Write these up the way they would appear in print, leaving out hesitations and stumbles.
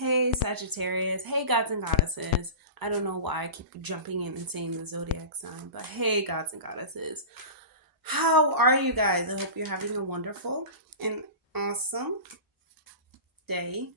Hey Sagittarius, hey gods and goddesses. I don't know why I keep jumping in and saying the zodiac sign, but hey gods and goddesses. How are you guys? I hope you're having a wonderful and awesome day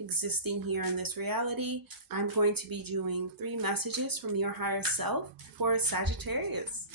existing here in this reality. I'm going to be doing 3 messages from your higher self for Sagittarius.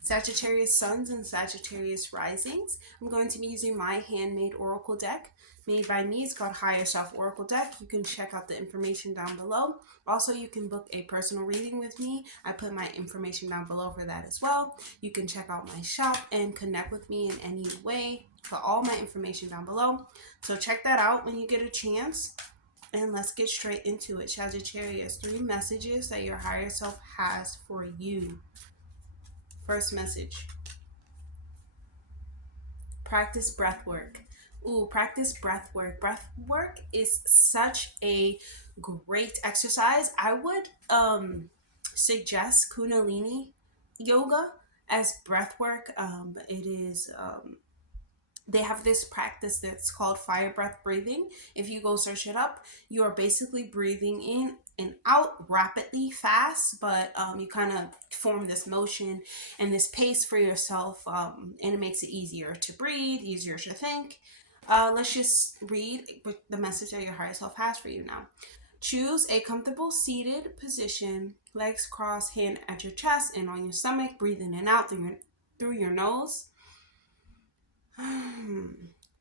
Sagittarius suns and Sagittarius risings. I'm going to be using my handmade oracle deck made by me. It's called HERE Self Oracle Deck. You can check out the information down below. Also, you can book a personal reading with me. I put my information down below for that as well. You can check out my shop and connect with me in any way. Put all my information down below. So check that out when you get a chance. And let's get straight into it. Sagittarius, 3 messages that your higher self has for you. First message. Practice breath work. Practice breath work. Breath work is such a great exercise. I would suggest Kundalini yoga as breath work. It is they have this practice that's called fire breath breathing. If you go search it up, you are basically breathing in and out rapidly, fast, but you kind of form this motion and this pace for yourself, and it makes it easier to breathe, easier to think. Let's just read the message that your higher self has for you now. Choose a comfortable seated position, legs crossed, hand at your chest and on your stomach. Breathe in and out through your nose.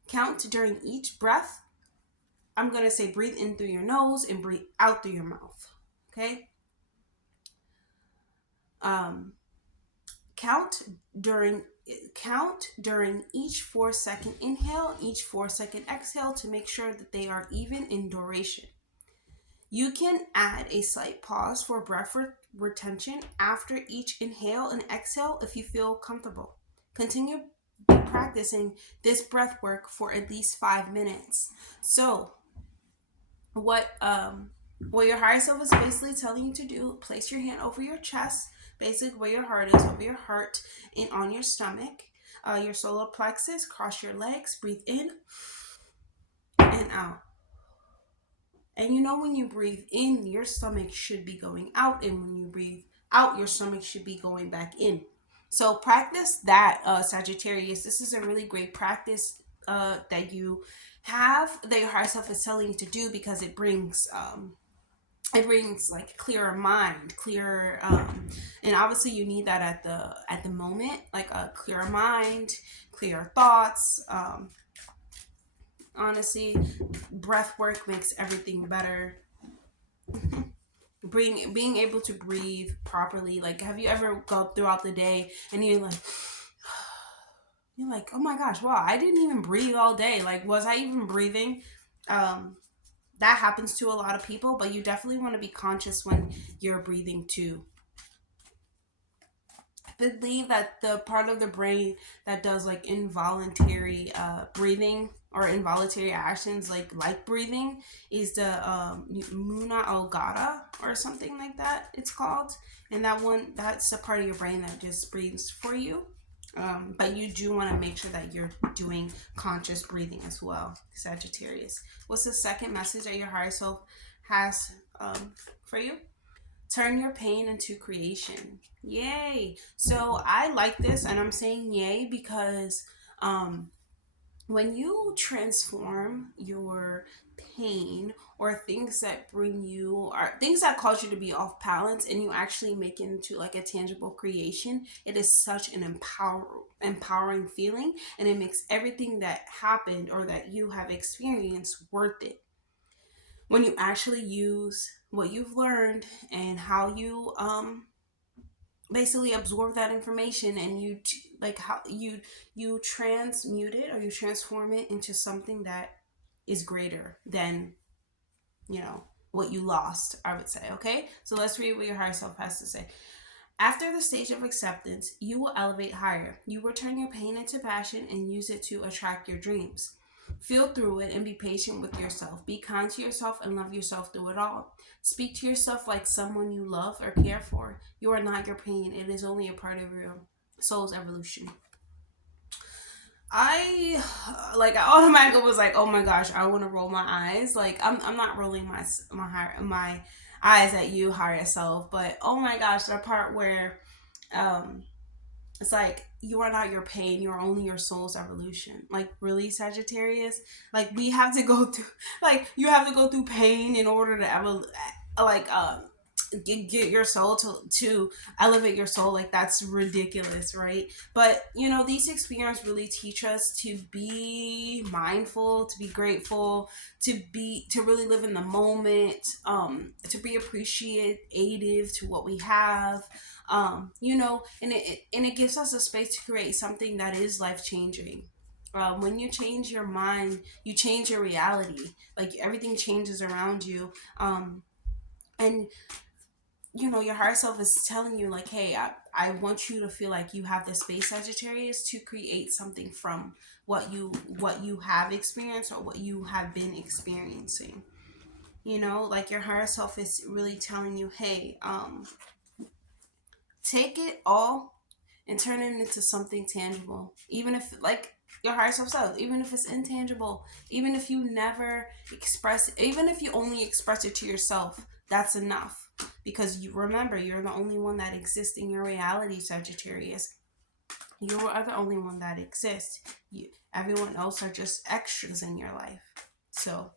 Count during each breath. I'm going to say breathe in through your nose and breathe out through your mouth. Okay? Count during each 4-second inhale, each 4-second exhale to make sure that they are even in duration. You can add a slight pause for breath retention after each inhale and exhale if you feel comfortable. Continue practicing this breath work for at least 5 minutes. So what your higher self is basically telling you to do, place your hand over your chest, basically where your heart is, over your heart and on your stomach, your solar plexus. Cross your legs, breathe in and out. And you know, when you breathe in, your stomach should be going out, and when you breathe out, your stomach should be going back in. So practice that, Sagittarius. This is a really great practice that you have, that your higher self is telling you to do, because it brings like clearer mind, clearer, and obviously you need that at the moment, like a clearer mind, clearer thoughts. Honestly, breath work makes everything better. Being able to breathe properly. Like, have you ever gone throughout the day and you're like, oh my gosh, wow, I didn't even breathe all day. Like, was I even breathing? That happens to a lot of people, but you definitely want to be conscious when you're breathing too. Believe that the part of the brain that does like involuntary breathing or involuntary actions like breathing is the Muna Ogata or something like that it's called, and that's the part of your brain that just breathes for you. But you do want to make sure that you're doing conscious breathing as well, Sagittarius. What's the second message that your higher self has for you? Turn your pain into creation. Yay. So I like this, and I'm saying yay because when you transform your pain or things that bring you or things that cause you to be off balance, and you actually make it into like a tangible creation, it is such an empowering feeling, and it makes everything that happened or that you have experienced worth it. When you actually use what you've learned and how you basically absorb that information, and how you transmute it or you transform it into something that is greater than what you lost, I would say. Okay, so let's read what your higher self has to say. After the stage of acceptance, you will elevate higher. You will turn your pain into passion and use it to attract your dreams. Feel through it and be patient with yourself. Be kind to yourself and love yourself through it all. Speak to yourself like someone you love or care for. You are not your pain. It is only a part of your soul's evolution. I like, I automatically was like, oh my gosh, I want to roll my eyes. Like, I'm not rolling my eyes at you, higher self, but oh my gosh, the part where um it's like you are not your pain, you're only your soul's evolution. Like, really, Sagittarius? Like, we have to go through, like, you have to go through pain in order to ever, like, get your soul to elevate your soul. Like, that's ridiculous, right? But these experiences really teach us to be mindful, to be grateful, to really live in the moment, to be appreciative to what we have, and it gives us a space to create something that is life changing. When you change your mind, you change your reality. Like, everything changes around you. And your higher self is telling you, like, hey, I want you to feel like you have the space, Sagittarius, to create something from what you have experienced or what you have been experiencing. Like, your higher self is really telling you, hey, take it all and turn it into something tangible. Even if, like, your higher self says, even if it's intangible, even if you never express it, even if you only express it to yourself, that's enough. Because you remember, you're the only one that exists in your reality, Sagittarius. You are the only one that exists. Everyone else are just extras in your life. So,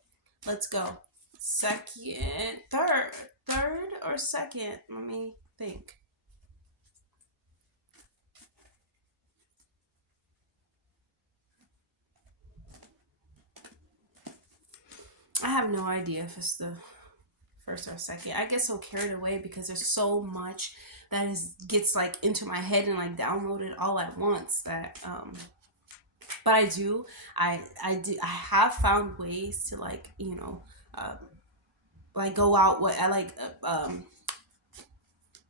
let's go. Third or second? Let me think. I have no idea if it's the first or second. I get so carried away because there's so much that gets like into my head and like downloaded all at once that but I have found ways to, like, uh, like, go out what I like,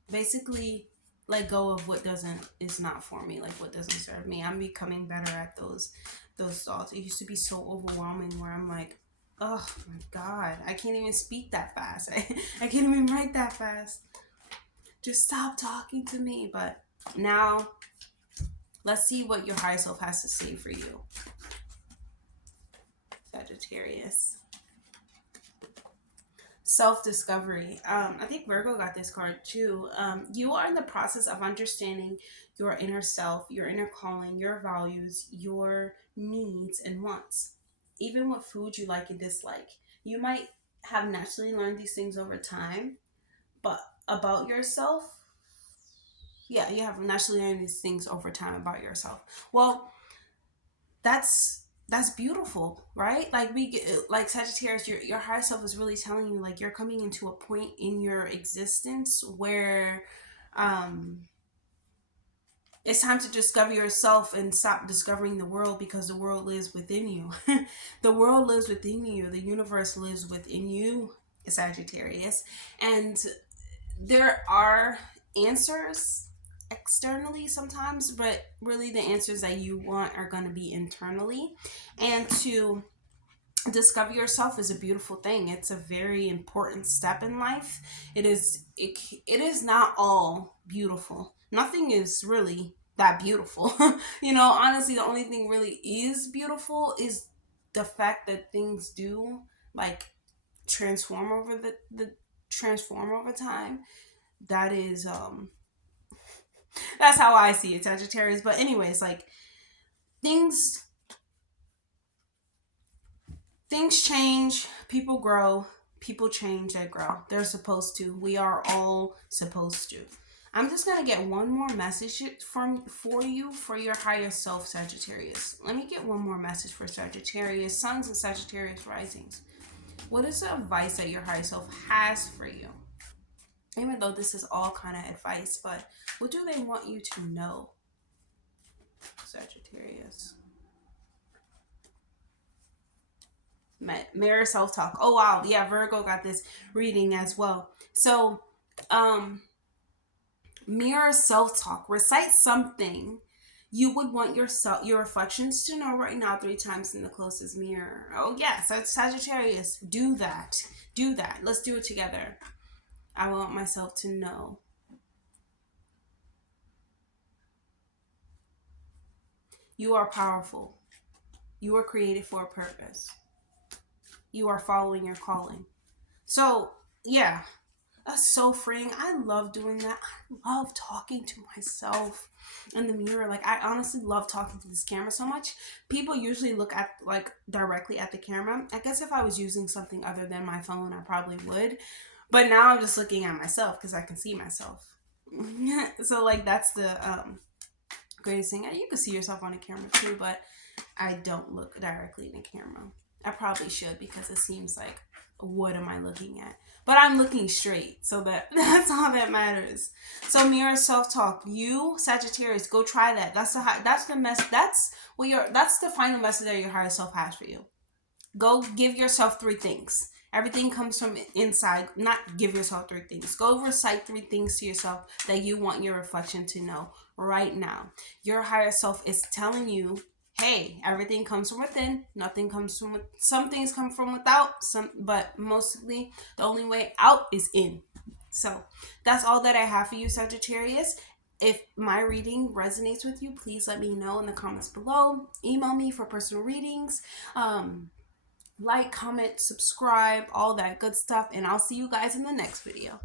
basically let go of what doesn't is not for me, like what doesn't serve me. I'm becoming better at those thoughts. It used to be so overwhelming where I'm like, oh my god, I can't even speak that fast. I can't even write that fast. Just stop talking to me. But now, let's see what your higher self has to say for you, Sagittarius. Self-discovery. I think Virgo got this card too. You are in the process of understanding your inner self, your inner calling, your values, your needs and wants, even what food you like and dislike. You might have naturally learned these things over time, but about yourself, yeah, you have naturally learned these things over time about yourself. Well, that's beautiful, right? Like, we get, like, Sagittarius, your higher self is really telling you, like, you're coming into a point in your existence where um it's time to discover yourself and stop discovering the world, because the world lives within you. The world lives within you, the universe lives within you, Sagittarius. And there are answers externally sometimes, but really the answers that you want are going to be internally. And to discover yourself is a beautiful thing. It's a very important step in life. It is not all beautiful. Nothing is really that beautiful. Honestly, the only thing really is beautiful is the fact that things do, like, transform over the transform over time. That is that's how I see it, Sagittarius. But anyways, like, things things change, people grow, people change, they grow. They're supposed to. We are all supposed to. I'm just gonna get one more message for you for your higher self, Sagittarius. Let me get one more message for Sagittarius, Suns and Sagittarius risings. What is the advice that your higher self has for you? Even though this is all kind of advice, but what do they want you to know, Sagittarius? Mirror self talk. Oh wow, yeah, Virgo got this reading as well. So, um, mirror self talk. Recite something you would want your reflections to know right now 3 times in the closest mirror. Oh yes, that's Sagittarius. Do that. Do that. Let's do it together. I want myself to know. You are powerful. You were created for a purpose. You are following your calling. So, yeah, that's so freeing. I love doing that. I love talking to myself in the mirror. Like, I honestly love talking to this camera so much. People usually look at, like, directly at the camera. I guess if I was using something other than my phone, I probably would. But now I'm just looking at myself because I can see myself. So, like, that's the greatest thing. You can see yourself on a camera too, but I don't look directly in the camera. I probably should because it seems like, what am I looking at? But I'm looking straight, so that's all that matters. So mirror self-talk. You Sagittarius, go try that. That's the mess. That's the final message that your higher self has for you. Go give yourself 3 things. Everything comes from inside. Not give yourself 3 things. Go recite 3 things to yourself that you want your reflection to know right now. Your higher self is telling you, hey, everything comes from within. Nothing comes from some things come from without. But mostly the only way out is in. So that's all that I have for you, Sagittarius. If my reading resonates with you, please let me know in the comments below. Email me for personal readings. Like, comment, subscribe, all that good stuff, and I'll see you guys in the next video.